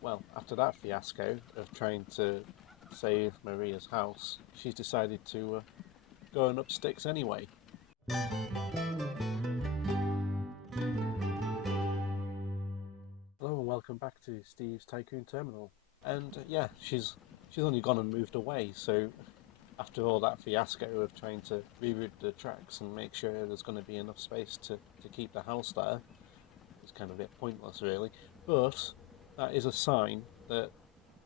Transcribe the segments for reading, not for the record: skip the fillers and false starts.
well, after that fiasco of trying to save Maria's house, she's decided to go and up sticks anyway. Hello and welcome back to Steve's Tycoon Terminal. And yeah, she's only gone and moved away. So after all that fiasco of trying to reroute the tracks and make sure there's going to be enough space to keep the house there, it's kind of a bit pointless, really. But that is a sign that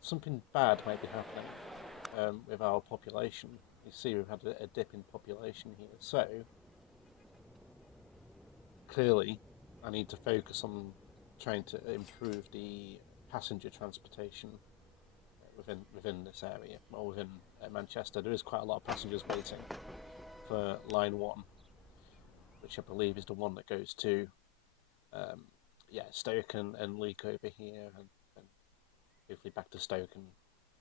something bad might be happening with our population. You see, we've had a dip in population here. So clearly, I need to focus on trying to improve the passenger transportation within this area, or within Manchester. There is quite a lot of passengers waiting for line one, which I believe is the one that goes to um, Stoke and Leek over here, and hopefully back to Stoke. And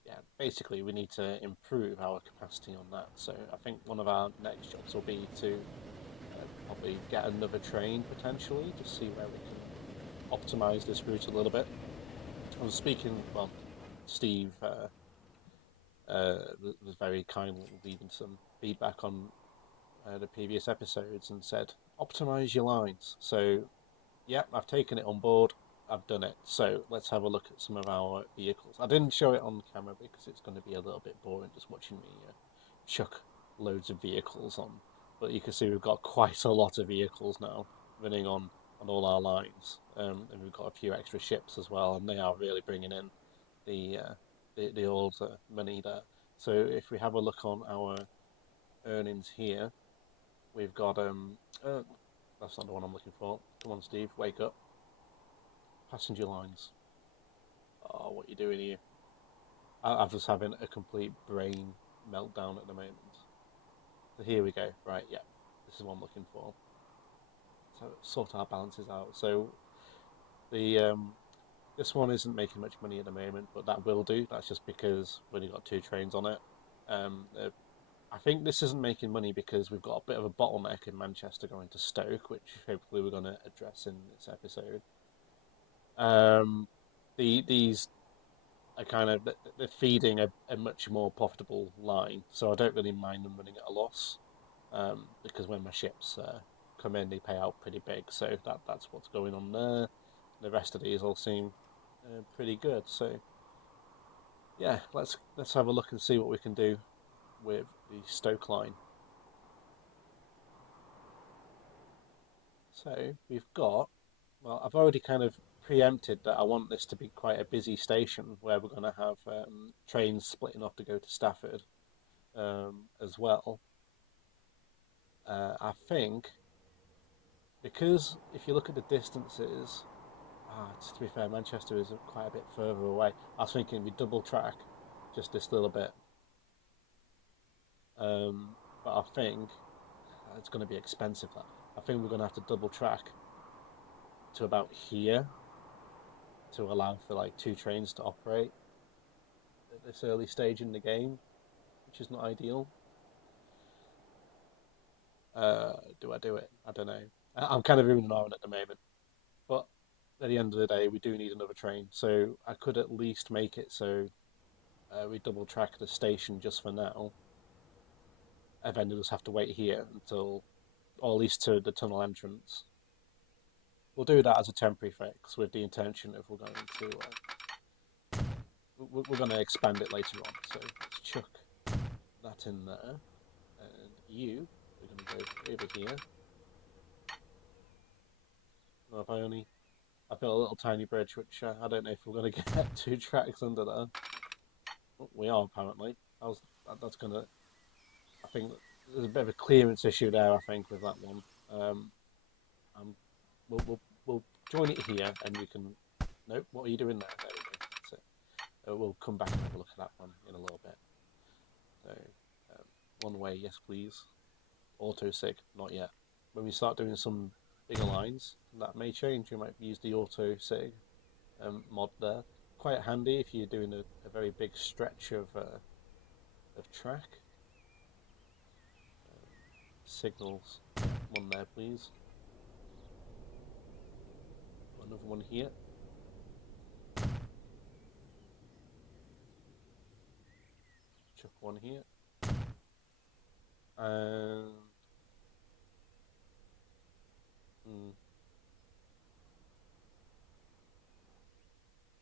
yeah, basically we need to improve our capacity on that. So I think one of our next jobs will be to probably get another train potentially, just see where we can optimize this route a little bit. I was speaking, well, Steve was very kindly leaving some feedback on the previous episodes and said, optimize your lines. So, yeah, I've taken it on board. I've done it. So let's have a look at some of our vehicles. I didn't show it on camera because it's going to be a little bit boring just watching me chuck loads of vehicles on. But you can see we've got quite a lot of vehicles now running on all our lines, and we've got a few extra ships as well, and they are really bringing in the the old money there. So if we have a look on our earnings here, we've got that's not the one I'm looking for. Come on, Steve, wake up. Passenger lines. Oh, what are you doing here? I'm just having a complete brain meltdown at the moment. So here we go. Right, yeah, this is what I'm looking for. So sort our balances out. So the this one isn't making much money at the moment, but that will do. That's just because we've only got two trains on it. Uh, I think this isn't making money because we've got a bit of a bottleneck in Manchester going to Stoke, which hopefully we're going to address in this episode. Um, these are kind of they're feeding a much more profitable line, so I don't really mind them running at a loss because when my ships come in, they pay out pretty big. So that's what's going on there. The rest of these all seem pretty good. So yeah, let's have a look and see what we can do with the Stoke line. So we've got, well, I've already kind of preempted that I want this to be quite a busy station where we're going to have trains splitting off to go to Stafford as well. I think because if you look at the distances, to be fair, Manchester is quite a bit further away. I was thinking we double track just this little bit, but I think it's going to be expensive. That I think we're going to have to double track to about here to allow for like two trains to operate at this early stage in the game, which is not ideal. Do I do it? I don't know. I'm kind of in an iron at the moment, but at the end of the day, we do need another train. So I could at least make it so we double track the station just for now, and then we'll just have to wait here until, or at least to the tunnel entrance. We'll do that as a temporary fix with the intention of we're going to expand it later on. So let's chuck that in there, and we're going to go over here. Well, if I only I built a little tiny bridge, which I don't know if we're going to get two tracks under there. Oh, we are apparently. That's going to. I think there's a bit of a clearance issue there. I think with that one. Um, we'll join it here, and we can. Nope. What are you doing there? There we go. That's it. We'll come back and have a look at that one in a little bit. So, one way, yes please. Auto sig, not yet. When we start doing some bigger lines, that may change. We might use the auto sig mod there. Quite handy if you're doing a very big stretch of track. Signals, one there please. Another one here. one here. And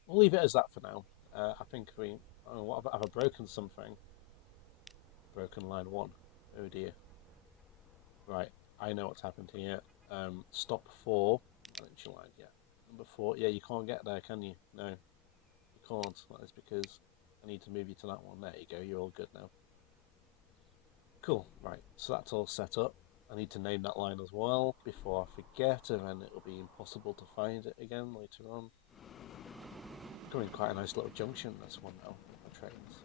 we'll leave it as that for now. I think we. Oh, what have I broken something? Broken line one. Oh dear. Right, I know what's happened here. Stop 4. Manage line. Yeah, number 4. Yeah, you can't get there, can you? No, you can't. That is because I need to move you to that one. There you go. You're all good now. Cool. Right, so that's all set up. I need to name that line as well before I forget, and then it'll be impossible to find it again later on. Going quite a nice little junction, this one now, with my trains.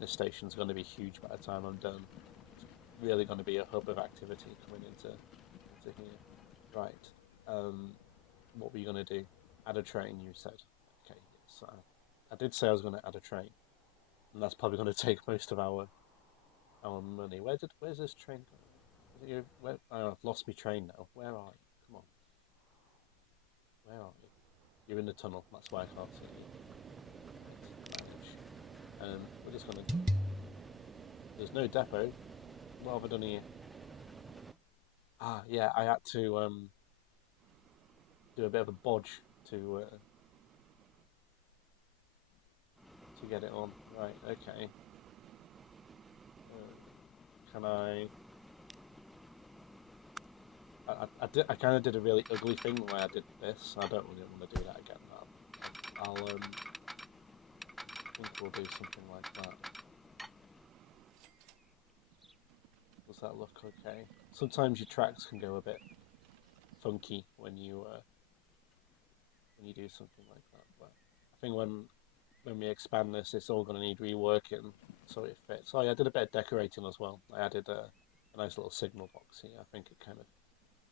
This station's going to be huge by the time I'm done. It's really going to be a hub of activity coming into here. Right. What were you going to do? Add a train, you said. Okay, so I did say I was going to add a train, and that's probably going to take most of our money. Where's this train going? Oh, I've lost my train now. Where are you? Come on. Where are you? You're in the tunnel. That's why I can't see you. And we're just gonna. There's no depot. What have I done here? Ah, yeah. I had to do a bit of a bodge to get it on. Right. Okay. Can I? I kind of did a really ugly thing where I did this. I don't really want to do that again. I'll think we'll do something like that. Does that look okay? Sometimes your tracks can go a bit funky when you do something like that. But I think when we expand this, it's all going to need reworking so it fits. Oh yeah, I did a bit of decorating as well. I added a nice little signal box here. I think it kind of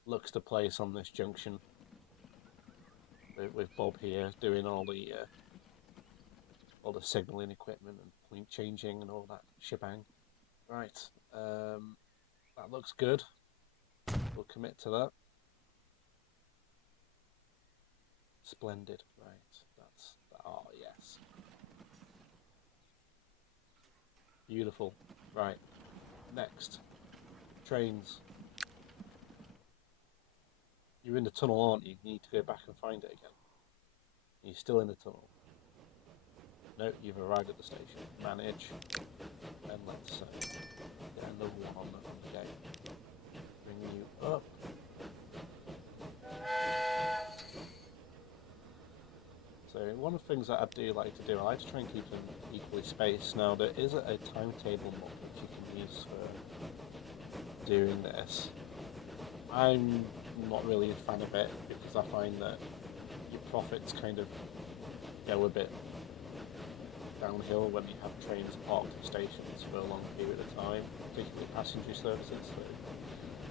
looks to place on this junction with Bob here doing all the signalling equipment and point changing and all that shebang. Right, that looks good. We'll commit to that. Splendid. Right, oh yes. Beautiful. Right, next. Trains. You're in the tunnel, aren't you? You need to go back and find it again. You're still in the tunnel. No, you've arrived at the station. Manage. And let's get another one on the game. Bring you up. So one of the things that I do like to do, I like to try and keep them equally spaced. Now there is a timetable mod which you can use for doing this. I'm not really a fan of it because I find that your profits kind of go a bit downhill when you have trains parked at stations for a long period of time, particularly passenger services. So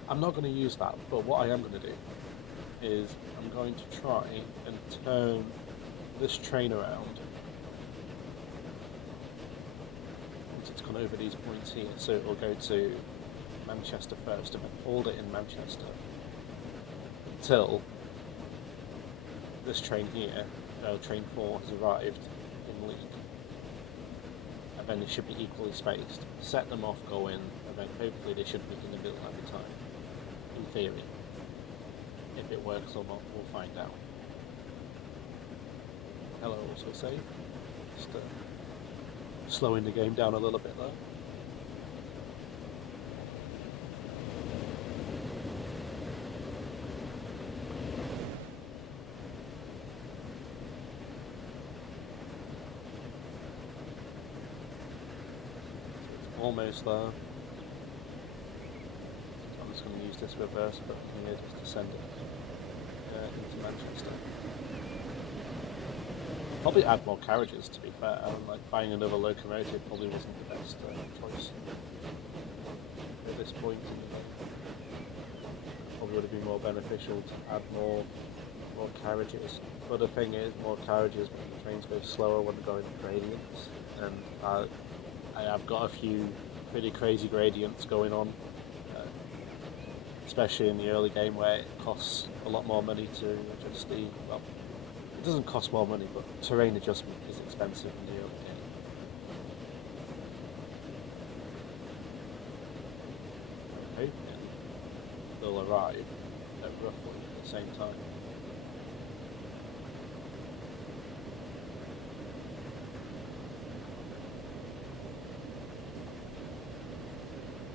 I'm not going to use that, but what I am going to do is I'm going to try and turn this train around once it's gone over these points here, so it will go to Manchester first and then hold it in Manchester until this train here, train 4, has arrived in Leek, and then they should be equally spaced. Set them off, go in, and then hopefully they should be in the middle every time, in theory. If it works or not, we'll find out. Hello, also save. Just slowing the game down a little bit there. Almost there. I'm just going to use this reverse button here just to send it into Manchester. Probably add more carriages, to be fair. Like buying another locomotive probably wasn't the best choice at this point. Probably would have been more beneficial to add more carriages. But the thing is, more carriages when the trains go slower when they're going gradients, and I have got a few pretty crazy gradients going on, especially in the early game where it costs a lot more money to adjust it doesn't cost more money, but terrain adjustment is expensive in the early game. arrive at roughly the same time.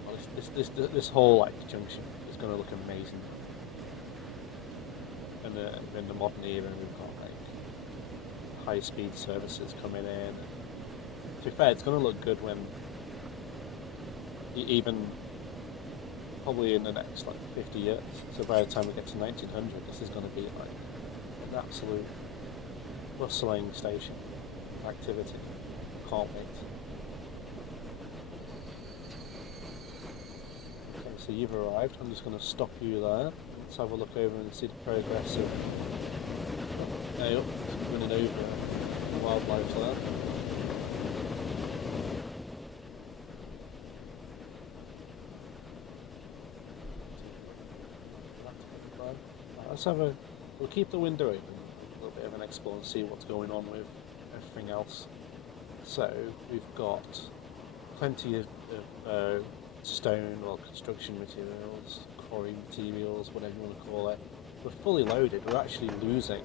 Well, this whole like junction is going to look amazing. And in the modern era, we've got like high speed services coming in. To be fair, it's going to look good when even probably in the next like 50 years. So by the time we get to 1900, this is going to be like an absolute bustling station activity. Can't wait. Okay, so you've arrived. I'm just going to stop you there. Let's have a look over and see the progress of running over the wildlife there. Let's have a. We'll keep the window open. A little bit of an explore and see what's going on with everything else. So we've got plenty of stone or construction materials, quarry materials, whatever you want to call it. We're fully loaded. We're actually losing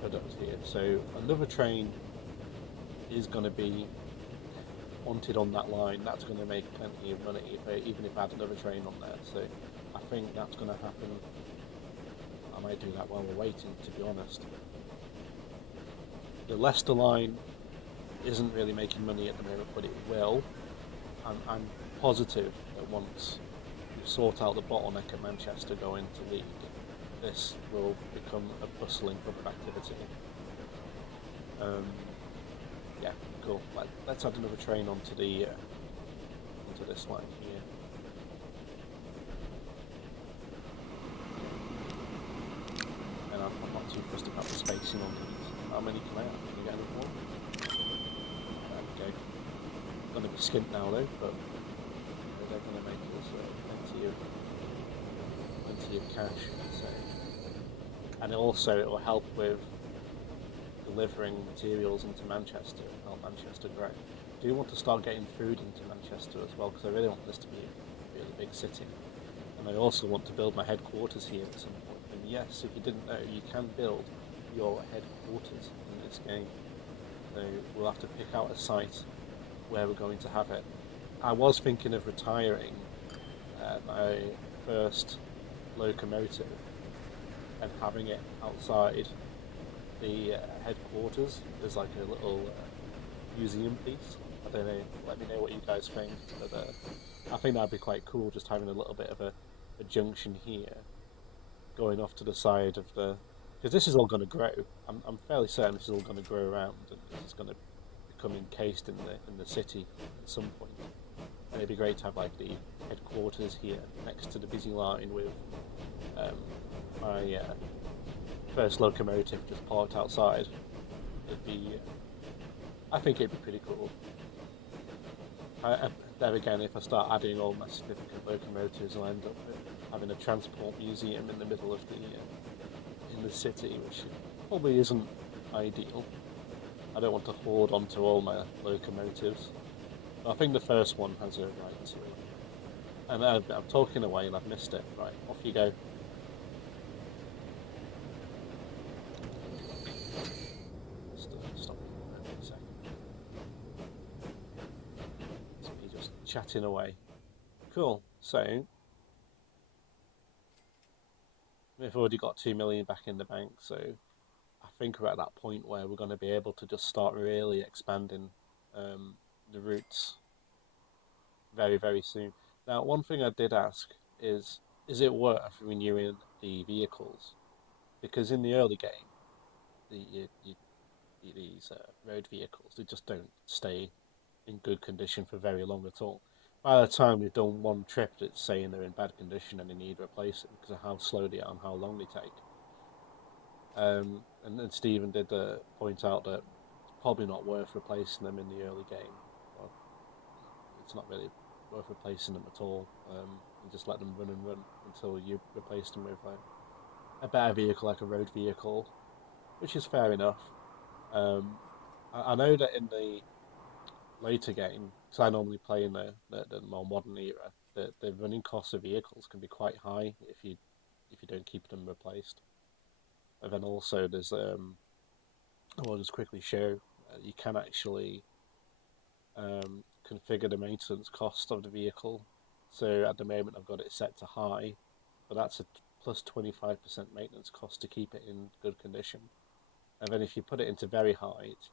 product here. So another train is going to be wanted on that line. That's going to make plenty of money, even if I had another train on there. So I think that's going to happen. I might do that while we're waiting, to be honest. The Leicester line isn't really making money at the moment, but it will. I'm positive that once we sort out the bottleneck at Manchester going to League, this will become a bustling hub of activity. Yeah, cool. Let's add another train onto this line here. And I'm not too fussed about the spacing on these. How many can I have? Can you get any more? There we go. Gonna be skint now though, but they're gonna make us plenty of cash. So, and also it will help with delivering materials into Manchester and help Manchester grow. I do want to start getting food into Manchester as well because I really want this to be a really big city. And I also want to build my headquarters here at some point. And yes, if you didn't know, you can build your headquarters in this game. So we'll have to pick out a site where we're going to have it. I was thinking of retiring my first locomotive and having it outside the headquarters as like a little museum piece. I don't know. Let me know what you guys think. But I think that'd be quite cool, just having a little bit of a junction here, going off to the side of the. Because this is all going to grow. I'm fairly certain this is all going to grow around, and this is going to become encased in the city at some point. And it'd be great to have like the headquarters here next to the busy line with my first locomotive just parked outside. It'd be, I think it'd be pretty cool. There again, if I start adding all my significant locomotives, I'll end up having a transport museum in the middle of in the city, which probably isn't ideal. I don't want to hoard onto all my locomotives. But I think the first one has a right to it. And I'm talking away and I've missed it. Right, off you go. Stop for a second. So you're just chatting away. Cool. So we've already got 2 million back in the bank, so I think we're at that point where we're going to be able to just start really expanding the routes very, very soon. Now, one thing I did ask is it worth renewing the vehicles? Because in the early game, these road vehicles, they just don't stay in good condition for very long at all. By the time we've done one trip, it's saying they're in bad condition and they need replacing because of how slow they are and how long they take. And then Stephen did point out that it's probably not worth replacing them in the early game. Well, it's not really worth replacing them at all. You just let them run and run until you replace them with a better vehicle, like a road vehicle, which is fair enough. Um, I know that in the later game, because I normally play in the more modern era, the running costs of vehicles can be quite high if you don't keep them replaced. And then also there's I will just quickly show you can actually configure the maintenance cost of the vehicle. So at the moment I've got it set to high, but that's a plus 25% maintenance cost to keep it in good condition. And then if you put it into very high, it's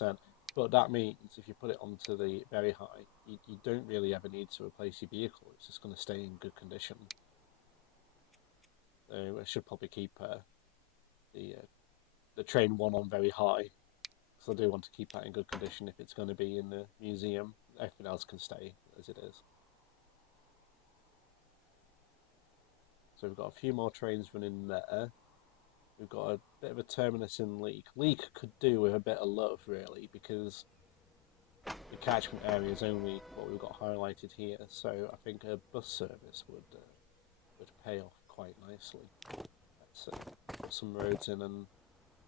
50%. But that means if you put it onto the very high, you don't really ever need to replace your vehicle. It's just going to stay in good condition. So I should probably keep the train one on very high, because I do want to keep that in good condition if it's going to be in the museum. Everything else can stay as it is. So we've got a few more trains running there. We've got a bit of a terminus in Leek. Leek could do with a bit of love, really, because the catchment area is only what we've got highlighted here. So I think a bus service would pay off quite nicely. Let's put some roads in, and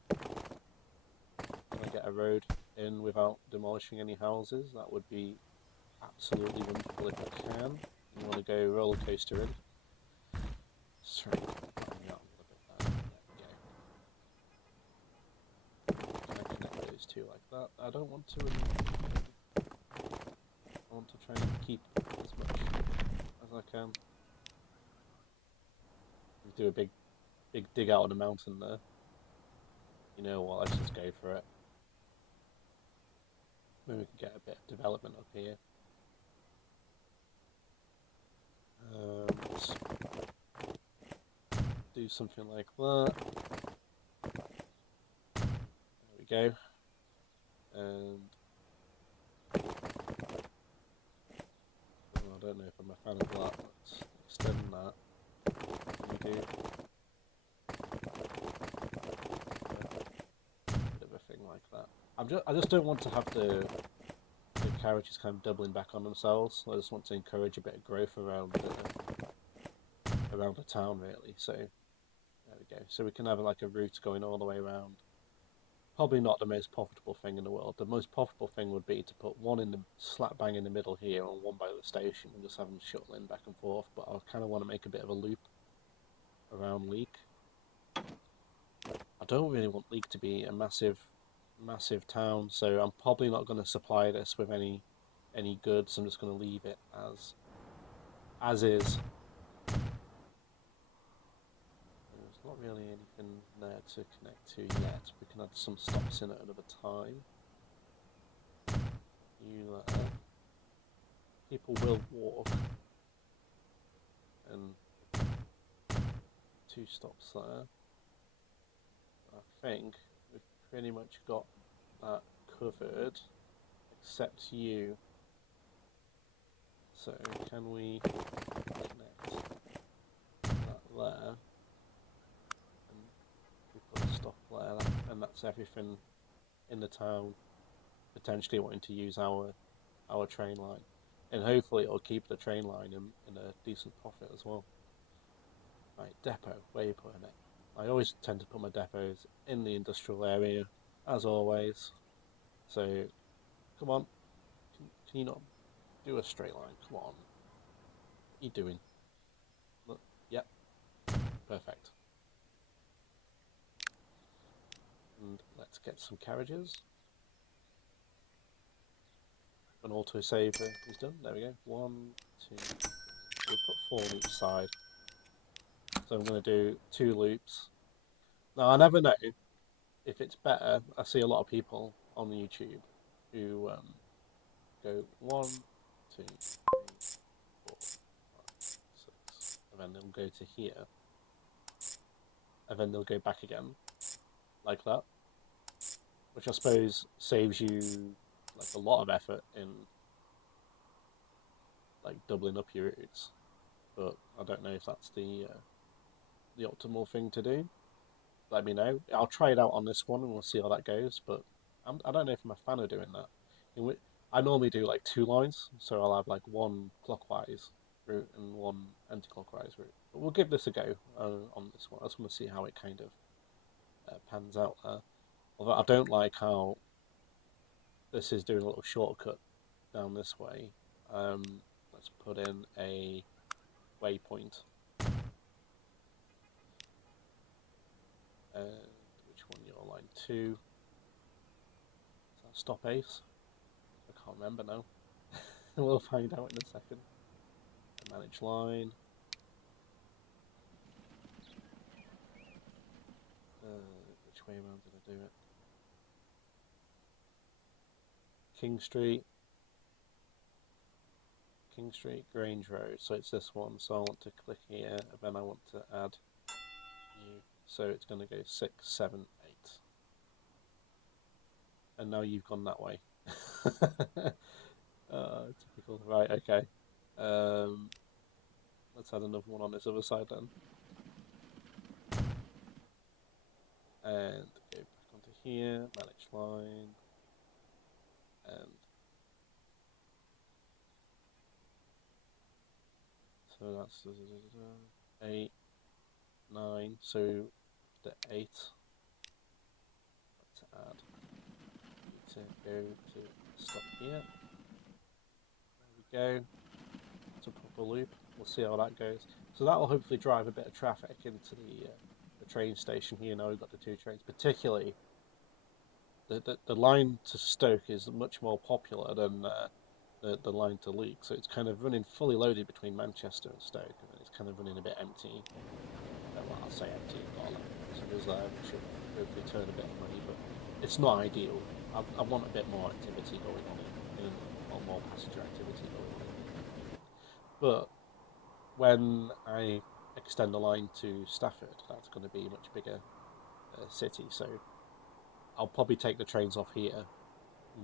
can I get a road in without demolishing any houses? That would be absolutely wonderful if I can. You want to go roller coaster in? Sorry, climbing out a little bit there. There we go. Can I connect those two like that? I don't want to. I want to try and keep as much as I can. Do a big dig out of the mountain there. You know what? Let's just go for it. Maybe we can get a bit of development up here. Let's do something like that. There we go. And I don't know if I'm a fan of that. Let's extend that. We do a bit of a thing like that. I just don't want to have the carriages kind of doubling back on themselves. I just want to encourage a bit of growth around the town, really. So there we go. So we can have like a route going all the way around. Probably not the most profitable thing in the world. The most profitable thing would be to put one in the slap bang in the middle here and one by the station and just have them shuttling back and forth. But I kind of want to make a bit of a loop around Leek. I don't really want Leek to be a massive town, so I'm probably not going to supply this with any goods. I'm just going to leave it as is. There's not really anything there to connect to yet. We can add some stops in at another time. People will walk, and 2 stops there. I think we've pretty much got that covered, except you. So can we connect that there? And we put a stop there, and that's everything in the town potentially wanting to use our train line. And hopefully it'll keep the train line in a decent profit as well. Right, depot, where are you putting it? I always tend to put my depots in the industrial area, as always. So, come on, can you not do a straight line? Come on. What are you doing? Look, yep, perfect. And let's get some carriages. An autosave is done. There we go. 1, 2. We'll put 4 on each side. So I'm going to do 2 loops. Now I never know if it's better. I see a lot of people on YouTube who go 1, 2, 3, 4, 5, 6, and then they'll go to here, and then they'll go back again, like that, which I suppose saves you like a lot of effort in like doubling up your routes. But I don't know if that's the optimal thing to do. Let me know. I'll try it out on this one and we'll see how that goes. But I don't know if I'm a fan of doing that. I normally do like 2 lines, so I'll have like 1 clockwise route and 1 anti-clockwise route. But we'll give this a go on this one. I just want to see how it kind of pans out there. Although I don't like how this is doing a little shortcut down this way. let's put in a waypoint. Which one? You're line 2. Is that stop ace? I can't remember now. We'll find out in a second. Manage line. Which way around did I do it? King Street, Grange Road. So it's this one. So I want to click here, and then I want to add new. So it's going to go 6, 7, 8. And now you've gone that way. Typical. Right, okay. Let's add another one on this other side then. And go back onto here, manage line, and so that's 8, 9, so the 8, let's add, need to go to stop here, there we go, it's a proper loop, we'll see how that goes. So that will hopefully drive a bit of traffic into the train station here. Now we've got the 2 trains, particularly the line to Stoke is much more popular than the line to Leek, so it's kind of running fully loaded between Manchester and Stoke, and it's kind of running a bit empty. Well, I'll say empty, not a lot of passengers there, which should hopefully turn a bit of money, but it's not ideal. I want a bit more activity going on or more passenger activity going on. But when I extend the line to Stafford, that's going to be a much bigger city, so I'll probably take the trains off here,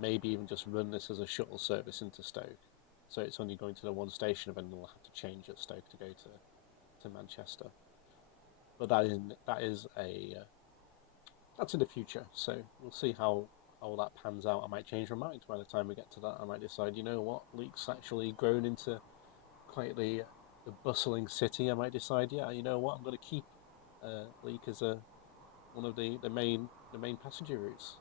maybe even just run this as a shuttle service into Stoke, so it's only going to the one station, and then we'll have to change at Stoke to go to Manchester. But that's in the future, so we'll see how that pans out. I might change my mind by the time we get to that. I might decide, you know what, Leek's actually grown into quite the bustling city. I might decide, yeah, you know what, I'm going to keep Leek as one of the main passenger routes.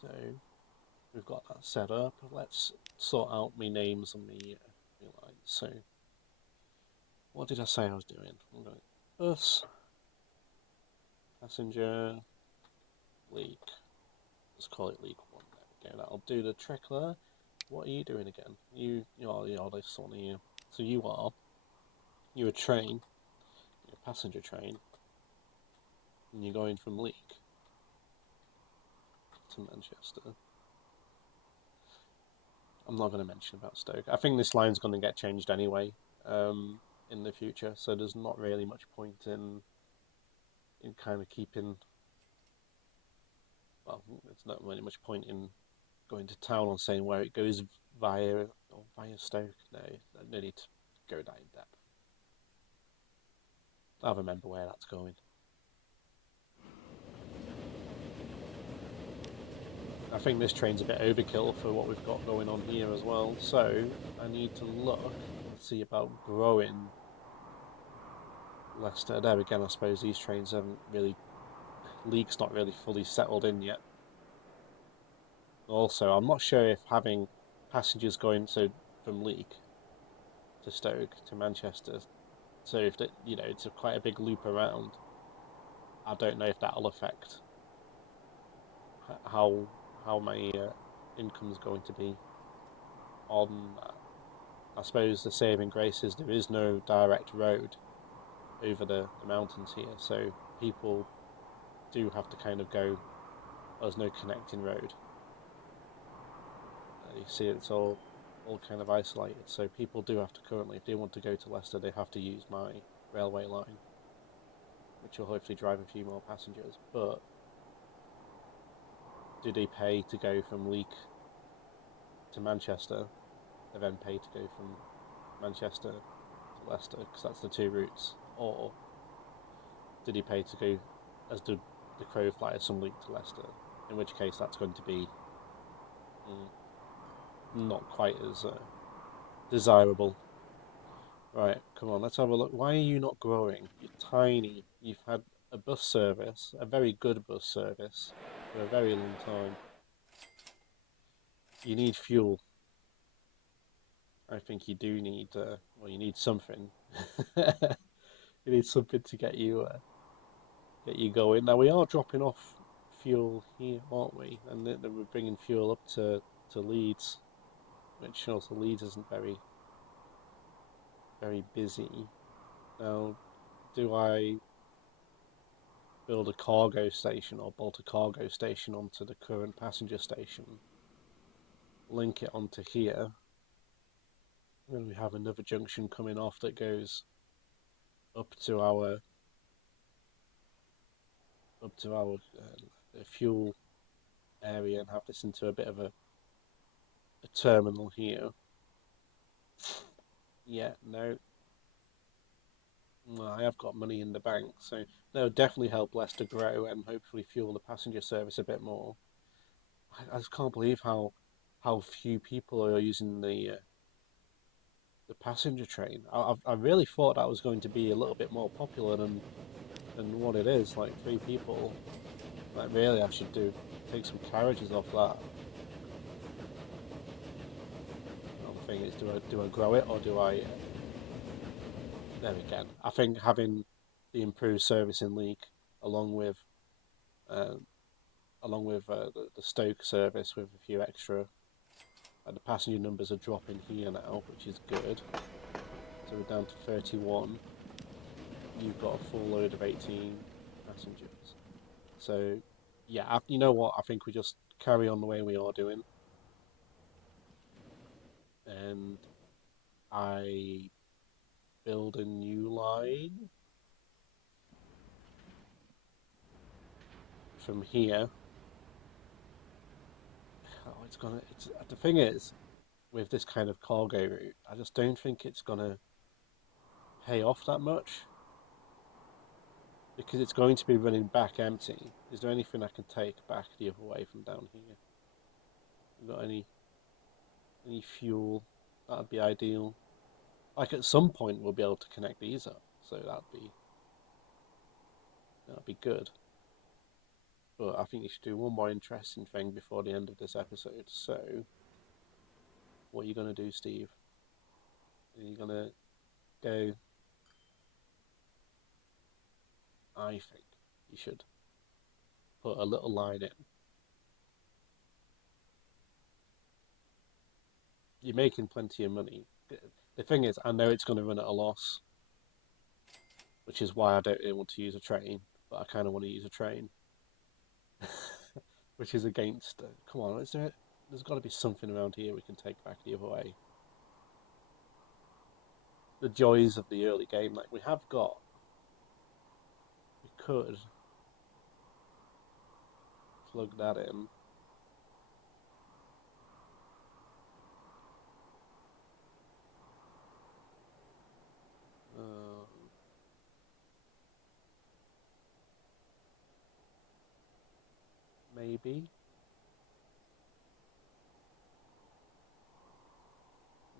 So we've got that set up. Let's sort out my names and my lines. So what did I say I was doing? I'm going bus, passenger, Leek. Let's call it Leek 1. There we go. That'll do the trick there. What are you doing again? You're this one here. So you're a train, you're a passenger train, and you're going from Leek to Manchester. I'm not going to mention about Stoke. I think this line's going to get changed anyway in the future, so there's not really much point in kind of keeping. Well, there's not really much point in going to town on saying where it goes via Stoke. No need to go that in depth. I remember where that's going. I think this train's a bit overkill for what we've got going on here as well, so I need to look and see about growing Leicester. There again, I suppose these trains haven't really, League's not really fully settled in yet. Also, I'm not sure if having passengers going from Leek to Stoke to Manchester, so if it's quite a big loop around, I don't know if that'll affect how my income's going to be on that. I suppose the saving grace is there is no direct road over the mountains here, so people do have to kind of go. There's no connecting road. You see, it's all kind of isolated, so people do have to currently, if they want to go to Leicester, they have to use my railway line, which will hopefully drive a few more passengers. But do they pay to go from Leek to Manchester, and then pay to go from Manchester to Leicester, because that's the 2 routes, or did he pay to go as the crow flies from Leek to Leicester, in which case that's going to be not quite as desirable. Right, come on, let's have a look. Why are you not growing? You're tiny. You've had a bus service, a very good bus service, for a very long time. You need fuel. I think you do need, well, you need something. You need something to get you going. Now we are dropping off fuel here, aren't we? And then we're bringing fuel up to Leeds, which also Leeds isn't very busy. Now, do I build a cargo station or bolt a cargo station onto the current passenger station, link it onto here, and we have another junction coming off that goes up to our fuel area and have this into a bit of a terminal here. Yeah, no, well, I have got money in the bank, so that would definitely help Leicester grow and hopefully fuel the passenger service a bit more. I just can't believe how few people are using the passenger train. I really thought that was going to be a little bit more popular than what it is. Like 3 people. Like really, I should take some carriages off that. I'm thinking, do I grow it or do I? There we go. I think having the improved service in Leek along with uh, the Stoke service with a few extra. The passenger numbers are dropping here now, which is good. So we're down to 31. You've got a full load of 18 passengers. So, yeah, you know what? I think we just carry on the way we are doing. And I build a new line from here. Oh, the thing is, with this kind of cargo route, I just don't think it's gonna pay off that much because it's going to be running back empty. Is there anything I can take back the other way from down here? You got any fuel? That'd be ideal. Like at some point we'll be able to connect these up, so that'd be good. But I think you should do one more interesting thing before the end of this episode. So, what are you gonna do, Steve? Are you gonna go? I think you should put a little line in. You're making plenty of money. The thing is, I know it's going to run at a loss, which is why I don't really want to use a train, but I kind of want to use a train, which is against. Come on, there's got to be something around here we can take back the other way. The joys of the early game, like we could plug that in. Uh, Maybe.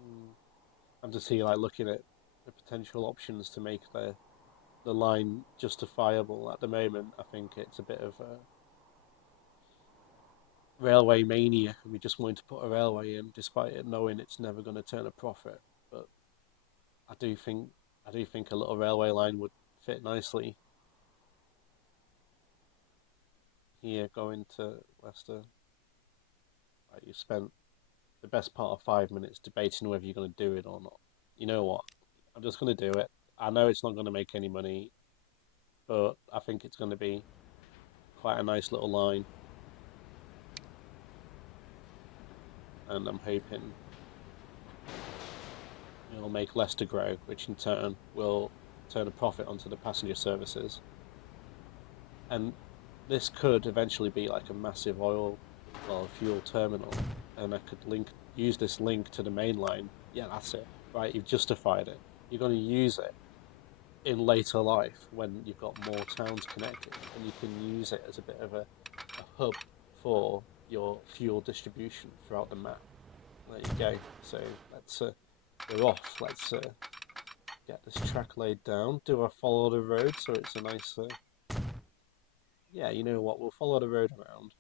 Mm. I'm just here like looking at the potential options to make the line justifiable. At the moment, I think it's a bit of a railway mania. We just wanted to put a railway in, despite it knowing it's never going to turn a profit. But I do think I do think a little railway line would fit nicely here going to Leicester. Like you spent the best part of 5 minutes debating whether you're going to do it or not. You know what? I'm just going to do it. I know it's not going to make any money, but I think it's going to be quite a nice little line, and I'm hoping it'll make Leicester grow, which in turn will turn a profit onto the passenger services. And this could eventually be like a massive fuel terminal, and I could use this link to the main line. Yeah, that's it. Right, you've justified it. You're going to use it in later life when you've got more towns connected, and you can use it as a bit of a hub for your fuel distribution throughout the map. There you go. So we're off. Let's get this track laid down. Do I follow the road so it's a nice? Yeah, you know what? We'll follow the road around.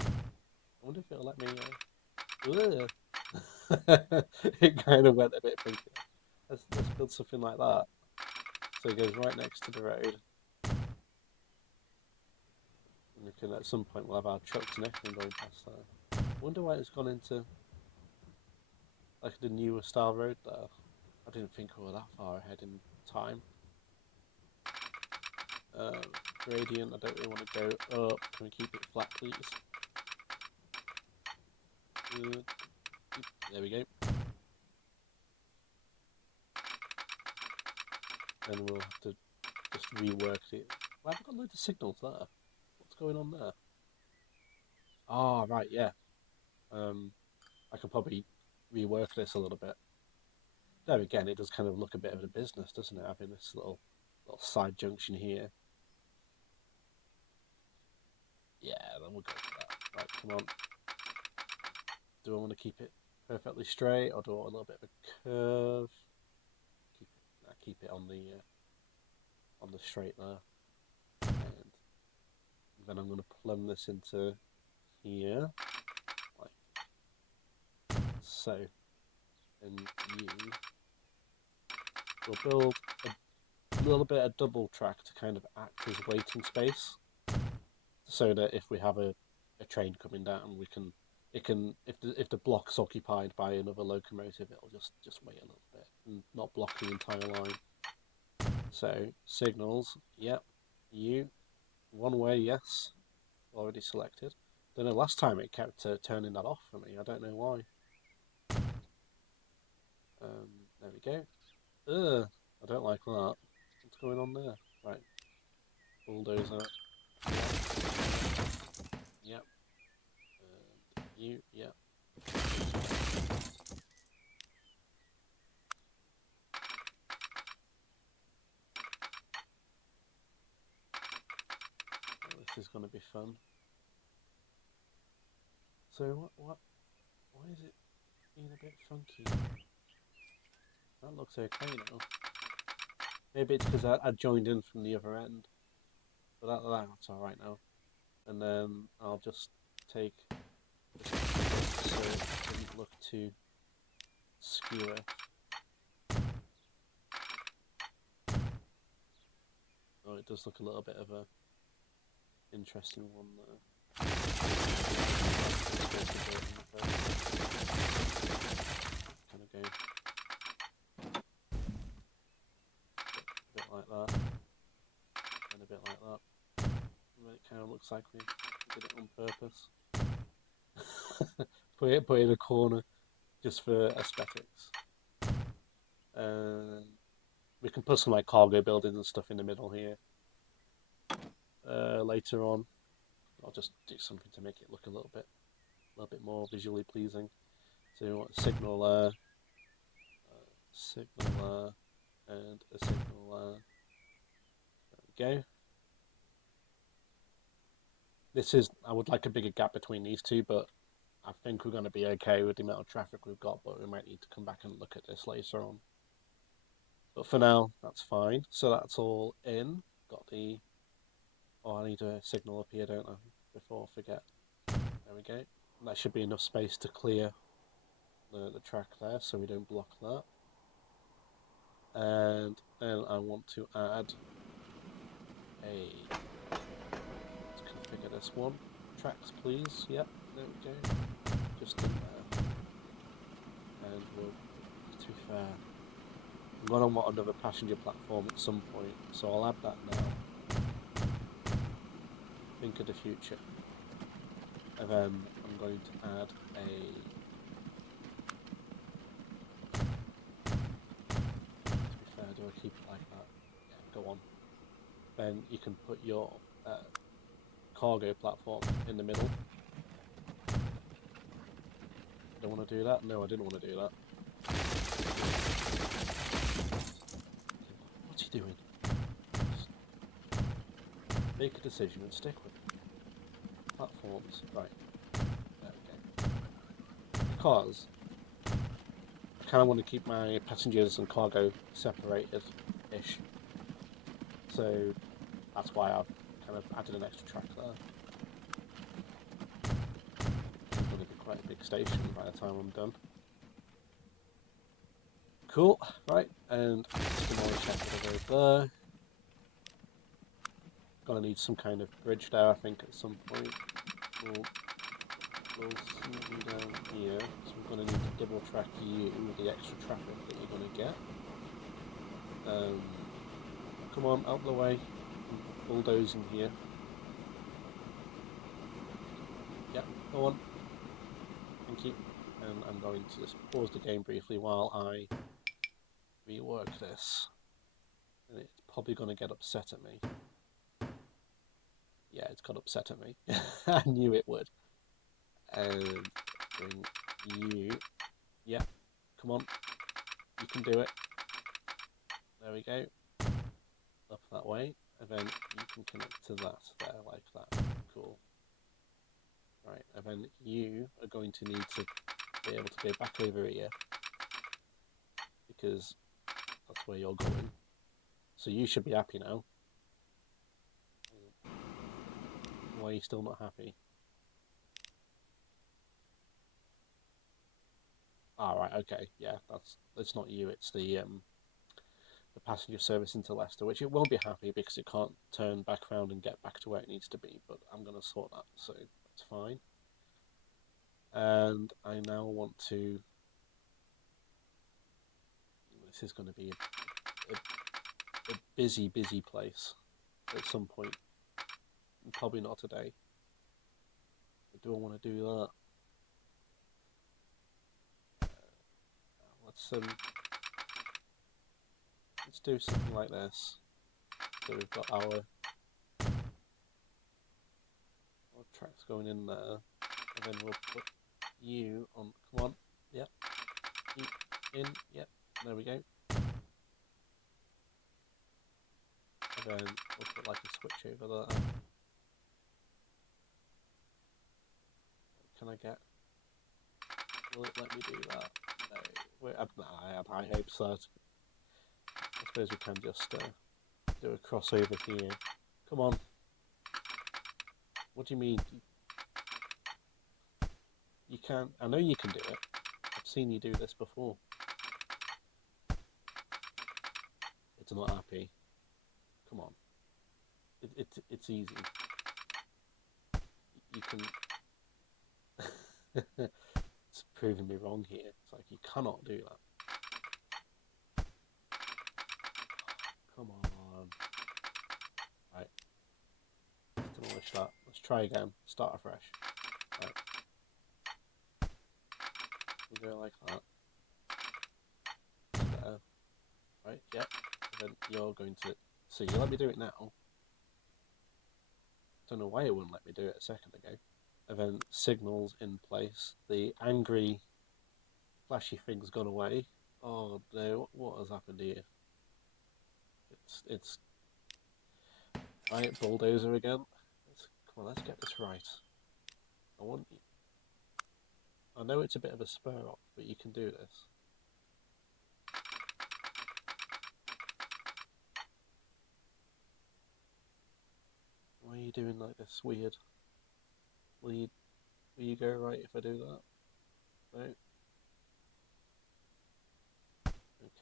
I wonder if it'll let me. It kind of went a bit funky. Let's build something like that. So it goes right next to the road. And we can, at some point, we'll have our trucks and everything going past there. I wonder why it's gone into like the newer style road there. I didn't think we were that far ahead in time. Gradient, I don't really want to go up. Can we keep it flat, please? There we go. And we'll have to just rework it. Why have we got loads of signals there? What's going on there? Ah, right, yeah. I could probably rework this a little bit. There again, it does kind of look a bit of a business, doesn't it? Having this little side junction here. Yeah, then we'll go for that. Right, come on. Do I want to keep it perfectly straight, or do I want a little bit of a curve? Keep it on the straight there, and then I'm going to plumb this into here, like so. And we'll build a little bit of double track to kind of act as waiting space, so that if we have a train coming down, it can if the block's occupied by another locomotive, it'll just wait a little bit and not block the entire line. So signals, yep, you one way, yes, already selected. Don't know, last time it kept turning that off for me. I don't know why. There we go. Ugh, I don't like that. What's going on there? Right, bulldozer. Yep. You, yep. Oh, this is going to be fun. So why is it being a bit funky? That looks okay now. Maybe it's because I joined in from the other end, but that's all right now. And then I'll just take this so it doesn't look too skewer. Oh, it does look a little bit of a interesting one there. Kind of go a bit like that, and a bit like that. And then it kind of looks like we did it on purpose. put it in a corner just for aesthetics. We can put some like cargo buildings and stuff in the middle here. Later on, I'll just do something to make it look a little bit more visually pleasing. So you want a signal and a signal there we go. I would like a bigger gap between these two, but I think we're going to be okay with the amount of traffic we've got, but we might need to come back and look at this later on. But for now, that's fine. So that's all in. Got the... Oh, I need a signal up here, don't I? Before I forget. There we go. And that should be enough space to clear the track there, so we don't block that. And then I want to add let's configure this one. Tracks, please. Yep, there we go. Just in there. And to be fair, I'm going to want another passenger platform at some point, so I'll add that now. Think of the future. And then I'm going to add to be fair, do I keep it like that? Yeah, go on. Then you can put your cargo platform in the middle. Don't want to do that? No, I didn't want to do that. What's he doing? Just make a decision and stick with it. Platforms, right. Okay. Because I kind of want to keep my passengers and cargo separated-ish. So that's why I've kind of added an extra track there. It's going to be quite a big station by the time I'm done. Cool. Right, and demolish that bit over there. Gonna need some kind of bridge there, I think, at some point. We'll see you down here. So we're gonna need to double track you with the extra traffic that you're gonna get. Come on, out the way. Bulldozing here. Yep, go on. Thank you. And I'm going to just pause the game briefly while I rework this. And it's probably going to get upset at me. Yeah, it's got upset at me. I knew it would. And bring you. Yeah, come on. You can do it. There we go. Up that way. And then you can connect to that there, like that. Cool. Right, and then you are going to need to be able to go back over here. Because that's where you're going. So you should be happy now. Why are you still not happy? Ah, right, okay, yeah, it's not you, it's the passenger service into Leicester, which it won't be happy because it can't turn back around and get back to where it needs to be, but I'm going to sort that, so that's fine. And I now want to... This is going to be a busy, busy place at some point. Probably not today. But do I want to do that? Let's do something like this. So we've got our tracks going in there, and then we'll put you on. Come on, yep. You in, yep. There we go. And then we'll put like a switch over there. Can I get? Will it let me do that? No. Wait, I have high hopes that. I suppose we can just do a crossover here. Come on. What do you mean? You can't. I know you can do it. I've seen you do this before. It's not happy. Come on. It's easy. You can. It's proving me wrong here. It's like you cannot do that. Come on. Right. Let's demolish that. Let's try again. Start afresh. Right. We'll go like that. There. Right, yep. And then you're going to... So you let me do it now. Don't know why it wouldn't let me do it a second ago. And then signals in place. The angry, flashy thing's gone away. Oh no, what has happened here? It's... Right, bulldozer again. Come on, let's get this right. I want you... I know it's a bit of a spur up, but you can do this. Why are you doing like this weird? Will you go right if I do that? No?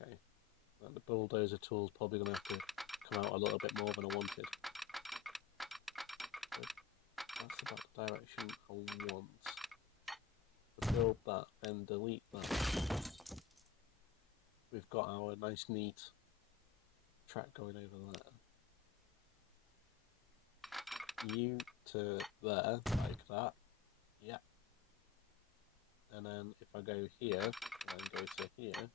Okay. Well, the bulldozer tool's probably going to have to come out a little bit more than I wanted. But that's about the direction I want. To build that, then delete that. We've got our nice neat track going over there. You to there, like that. Yeah. And then if I go here, and then go to here,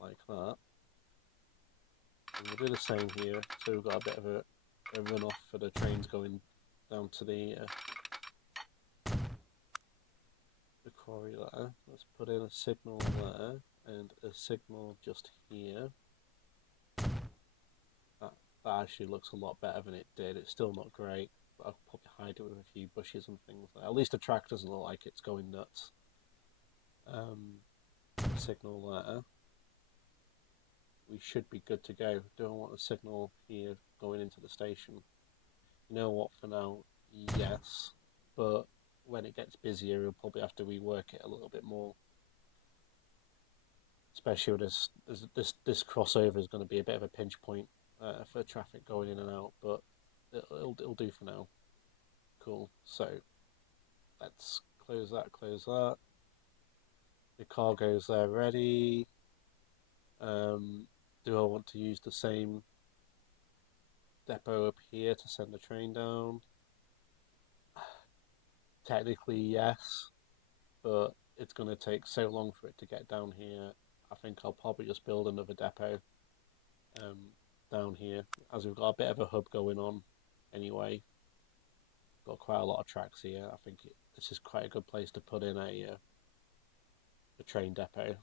like that. And we'll do the same here, so we've got a bit of a runoff for the trains going down to the quarry there. Let's put in a signal there, and a signal just here. That actually looks a lot better than it did. It's still not great, but I'll probably hide it with a few bushes and things there. At least the track doesn't look like it's going nuts. Signal there. We should be good to go. Do I want a signal here going into the station? You know what, for now, yes. But when it gets busier, we'll probably have to rework it a little bit more. especially with this crossover is going to be a bit of a pinch point for traffic going in and out, but it'll do for now. Cool. So let's close that. Close that. The cargo's there ready. Do I want to use the same depot up here to send the train down? Technically, yes, but it's going to take so long for it to get down here. I think I'll probably just build another depot um, down here, as we've got a bit of a hub going on anyway. Got quite a lot of tracks here. I think this is quite a good place to put in a train depot.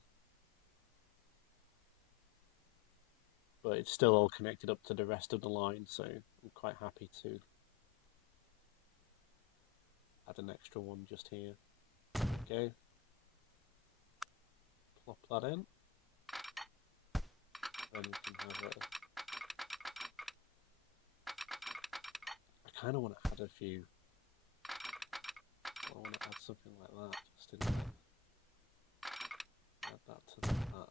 But it's still all connected up to the rest of the line, so I'm quite happy to add an extra one just here. Okay, plop that in, and we can have a. I kind of want to add a few. I want to add something like that just in there. Add that to that.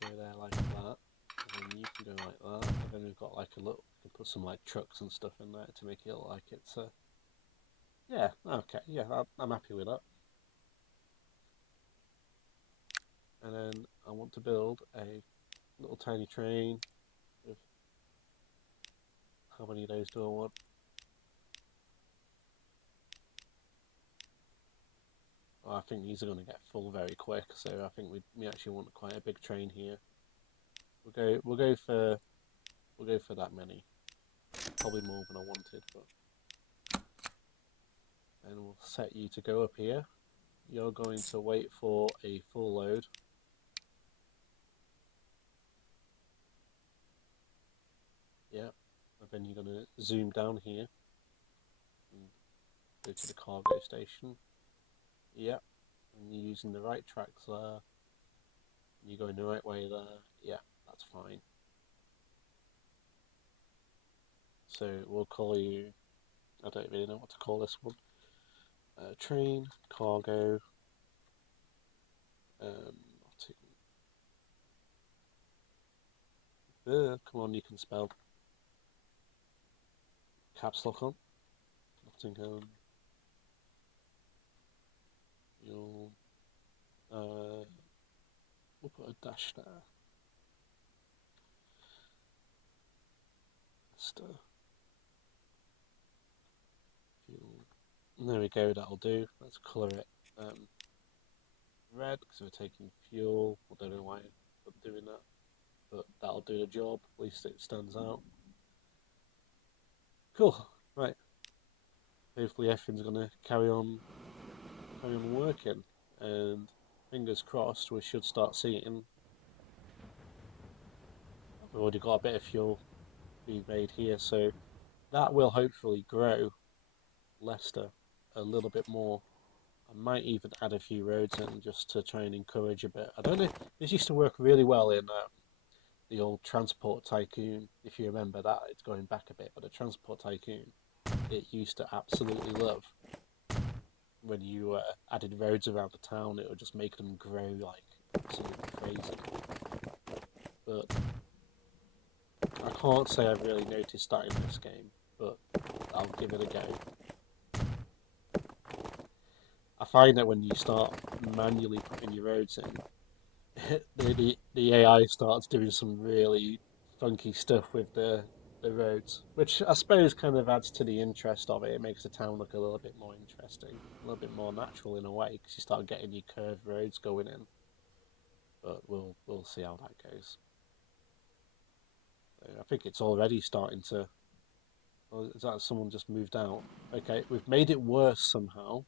Go there like that, and then you can go like that, and then we've got like a little, we can put some like trucks and stuff in there to make it look like it's a, yeah, okay, yeah, I'm happy with that. And then I want to build a little tiny train with, how many of those do I want? Oh, I think these are going to get full very quick, so I think we actually want quite a big train here. We'll go for that many. Probably more than I wanted, but and we'll set you to go up here. You're going to wait for a full load. Yeah, and then you're going to zoom down here and go to the cargo station. Yeah, and you're using the right tracks there. You're going the right way there. Yeah, that's fine. So we'll call you, I don't really know what to call this one. Train, cargo, come on, you can spell. Caps lock on. Nottingham. You'll, we'll put a dash there. Leicester. Fuel. There we go, that'll do. Let's colour it red because we're taking fuel. I don't know why I'm doing that, but that'll do the job. At least it stands out. Cool. Right. Hopefully everything's gonna carry on working, and fingers crossed we should start seeing. We've already got a bit of fuel being made here, so that will hopefully grow Leicester a little bit more. I might even add a few roads in just to try and encourage a bit. I don't know. This used to work really well in the old Transport Tycoon, if you remember that. It's going back a bit, but the Transport Tycoon, it used to absolutely love when you added roads around the town. It would just make them grow like absolutely crazy. But I can't say I've really noticed that in this game, but I'll give it a go. I find that when you start manually putting your roads in, the AI starts doing some really funky stuff with the roads, which I suppose kind of adds to the interest of it. It makes the town look a little bit more interesting, a little bit more natural in a way, because you start getting your curved roads going in. But we'll see how that goes. I think it's already starting to. Or is that someone just moved out? Okay, we've made it worse somehow,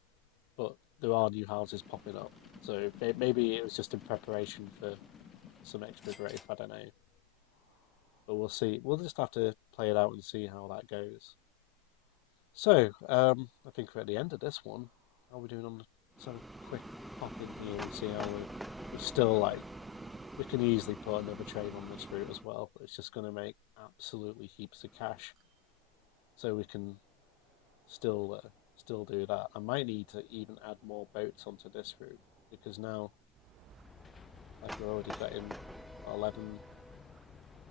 but there are new houses popping up. So maybe it was just in preparation for some extra growth. I don't know, but we'll see. We'll just have to play it out and see how that goes. So I think we're at the end of this one. How are we doing on the? So quick pop in here and see how we're still like. We can easily put another train on this route as well, but it's just going to make absolutely heaps of cash. So we can still still do that. I might need to even add more boats onto this route because now, like, we're already getting 11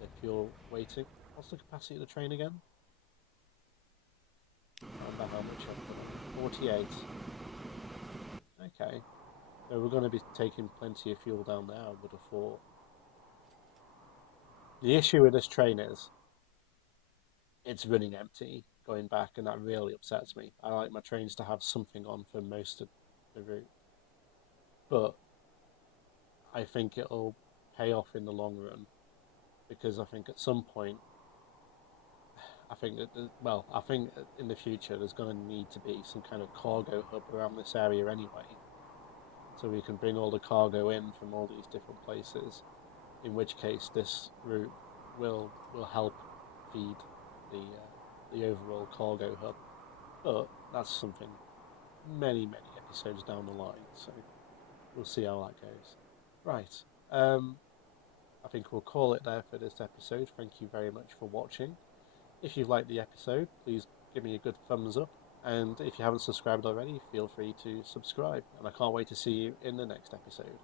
if you're waiting. What's the capacity of the train again? I can't remember how much I've put on it. 48. Okay. So we're going to be taking plenty of fuel down there, I would have thought. The issue with this train is it's running empty going back, and that really upsets me. I like my trains to have something on for most of the route, but I think it'll pay off in the long run because I think at some point, I think that, well, I think in the future there's going to need to be some kind of cargo hub around this area anyway, so we can bring all the cargo in from all these different places. In which case, this route will help feed the overall cargo hub. But that's something many episodes down the line, so we'll see how that goes. Right. I think we'll call it there for this episode. Thank you very much for watching. If you've liked the episode, please give me a good thumbs up. And if you haven't subscribed already, feel free to subscribe. And I can't wait to see you in the next episode.